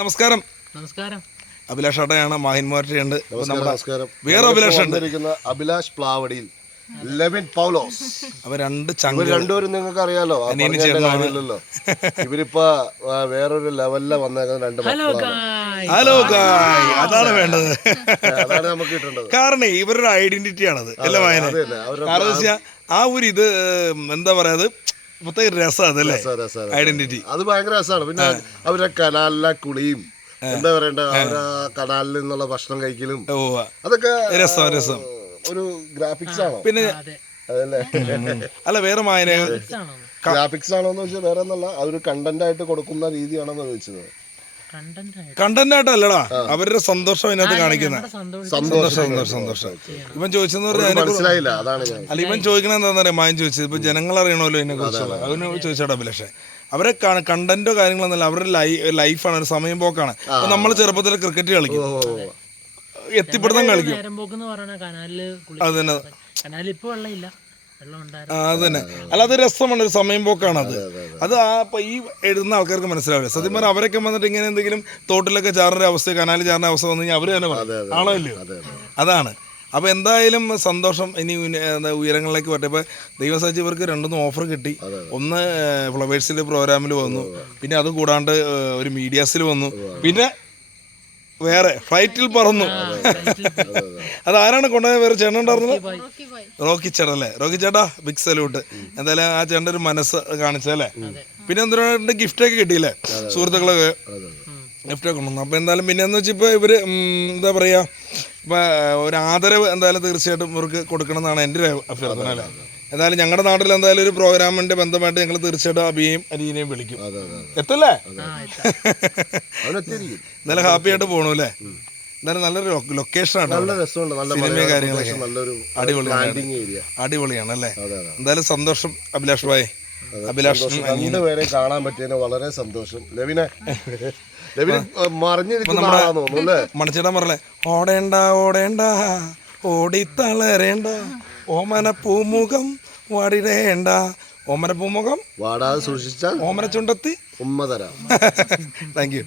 നമസ്കാരം. നമസ്കാരം. അഭിലാഷ് അടയാണ്, മാഹിൻ മോർട്ടയുണ്ട്. നമസ്കാരം. വേറെ അഭിലാഷ് ഉണ്ട്, അഭിലാഷ് പ്ലാവടിയിൽ, ലെവിൻ പൗലോസ്. അവർ രണ്ടുപേരും നിങ്ങൾക്ക് അറിയാലോ, കാര്യമില്ലല്ലോ. ഇവരിപ്പോ വേറൊരു ലെവലില വന്നേക്കുന്ന രണ്ട് ഹലോ ഗായ്, അതാണ് വേണ്ടത്. അതാണ് നമുക്ക് കിട്ടേണ്ടത്. കാരണം ഇവരുടെ ഐഡന്റിറ്റി ആണത് അല്ല വായന. കാരണം ആ ഒരു ഇത് എന്താ പറയാ, പ്രത്യേക രസമല്ലേ ഐഡന്റിറ്റി. അത് ഭയങ്കര രസമാണ്. പിന്നെ അവരുടെ കനാലിലെ കുളിയും എന്താ പറയണ്ട, അവരുടെ കനാലിൽ നിന്നുള്ള ഭക്ഷണം കഴിക്കലും അതൊക്കെ രസം ഒരു ഗ്രാഫിക്സ് ആണോ? പിന്നെ അതല്ലേ? അല്ല, വേറെ വായന ഗ്രാഫിക്സ് ആണോന്ന് വെച്ചാൽ വേറെ ഒന്നല്ല, അതൊരു കണ്ടന്റ് ആയിട്ട് കൊടുക്കുന്ന രീതിയാണെന്ന് ചോദിച്ചത്. കണ്ടന്റ് ആയിട്ടല്ലടാ, അവരുടെ സന്തോഷം അതിനകത്ത് കാണിക്കുന്നത്. സന്തോഷം. ഇവൻ ചോദിച്ചെന്ന് പറഞ്ഞാൽ മനസ്സിലായില്ല, അതാണ് അല്ല, ഇവൻ ചോദിക്കണ എന്താണെന്ന് അറിയാം, മായം ചോദിച്ചത്. ഇപ്പൊ ജനങ്ങൾ അറിയണമല്ലോ ഇതിനെ കുറിച്ചുള്ള, അതിനെ ചോദിച്ചാടാ അഭിലാഷേ. അവരെ കണ്ടന്റോ കാര്യങ്ങളൊന്നുമല്ല, അവരുടെ ലൈഫാണ്, ഒരു സമയം പോക്കാണ്. അപ്പൊ നമ്മൾ ചെറുപ്പത്തിൽ ക്രിക്കറ്റ് കളിക്കും, എത്തിപ്പെടുത്താൻ കളിക്കും. അത് തന്നെ അത് തന്നെ. അല്ല, അത് രസമാണ്, ഒരു സമയം പോക്കാണ് അത്. അത് ഈ എഴുതുന്ന ആൾക്കാർക്ക് മനസ്സിലാവില്ല. സത്യം പറഞ്ഞാൽ അവരൊക്കെ വന്നിട്ട് ഇങ്ങനെ എന്തെങ്കിലും തോട്ടിലൊക്കെ ചാറിന്റെ അവസ്ഥ, കനാലിൽ ചാറിന്റെ അവസ്ഥ വന്നു കഴിഞ്ഞാൽ അവര് തന്നെ പറയും ആണോ ഇല്ലയോ. അതാണ്. അപ്പോൾ എന്തായാലും സന്തോഷം. ഇനി ഉയരങ്ങളിലേക്ക് വരട്ടെ. ഇപ്പോൾ ദൈവം സാധിച്ച് ഇവർക്ക് രണ്ടൊന്നും ഓഫർ കിട്ടി. ഒന്ന് ഫ്ലവേഴ്സിൻ്റെ പ്രോഗ്രാമിൽ വന്നു, പിന്നെ അത് കൂടാണ്ട് ഒരു മീഡിയാസിൽ വന്നു, പിന്നെ വേറെ ഫ്ലൈറ്റിൽ പറന്നു. അതാരാണ് കൊണ്ടുപോയ? വേറെ ചേട്ടൻ ഉണ്ടായിരുന്നല്ലോ, റോക്കി ചേട്ടൻ അല്ലേ? റോക്കി ചേട്ടാ, ബിഗ് സല്യൂട്ട്. എന്തായാലും ആ ചേട്ടൻ്റെ ഒരു മനസ്സ് കാണിച്ചല്ലേ. പിന്നെ എന്തിനാണ്ട് ഗിഫ്റ്റൊക്കെ കിട്ടിയില്ലേ, സുഹൃത്തുക്കളൊക്കെ ഗിഫ്റ്റൊക്കെ കൊണ്ടുവന്നു. അപ്പോൾ എന്തായാലും പിന്നെ എന്ന് വെച്ചാൽ ഇപ്പോൾ ഇവർ എന്താ പറയുക, ഇപ്പം ഒരു ആദരവ് എന്തായാലും തീർച്ചയായിട്ടും ഇവർക്ക് കൊടുക്കണം എന്നാണ് എൻ്റെ ഒരു അഭ്യർത്ഥന അല്ലേ. എന്തായാലും ഞങ്ങളുടെ നാട്ടിൽ എന്തായാലും ഒരു പ്രോഗ്രാമിന്റെ ബന്ധമായിട്ട് ഞങ്ങൾ തീർച്ചയായിട്ടും അബിയെയും അരീനെയും വിളിക്കും. എത്തല്ലേ? എന്തായാലും ഹാപ്പി ആയിട്ട് പോകണു അല്ലേ. എന്തായാലും നല്ലൊരു ലൊക്കേഷനാണ്, സിനിമയും കാര്യങ്ങളൊക്കെ അടിപൊളിയാണ് അല്ലേ. എന്തായാലും സന്തോഷം അഭിലാഷ് ഭായ്. അഭിലാഷിനും രണ്ടുപേരെ കാണാൻ പറ്റിയതിന് വളരെ സന്തോഷം. മണിച്ചേട്ടൻ പറഞ്ഞേ, ഓടേണ്ട ഓടേണ്ട ഓടിത്തളരേണ്ട ഓമന പൂമുഖം വാടിടേണ്ട, ഓമന പൂമുഖം വാടാതെ സൂക്ഷിച്ചാൽ ഓമന ചുണ്ടത്തി ഉമ്മ തരാം. Thank you.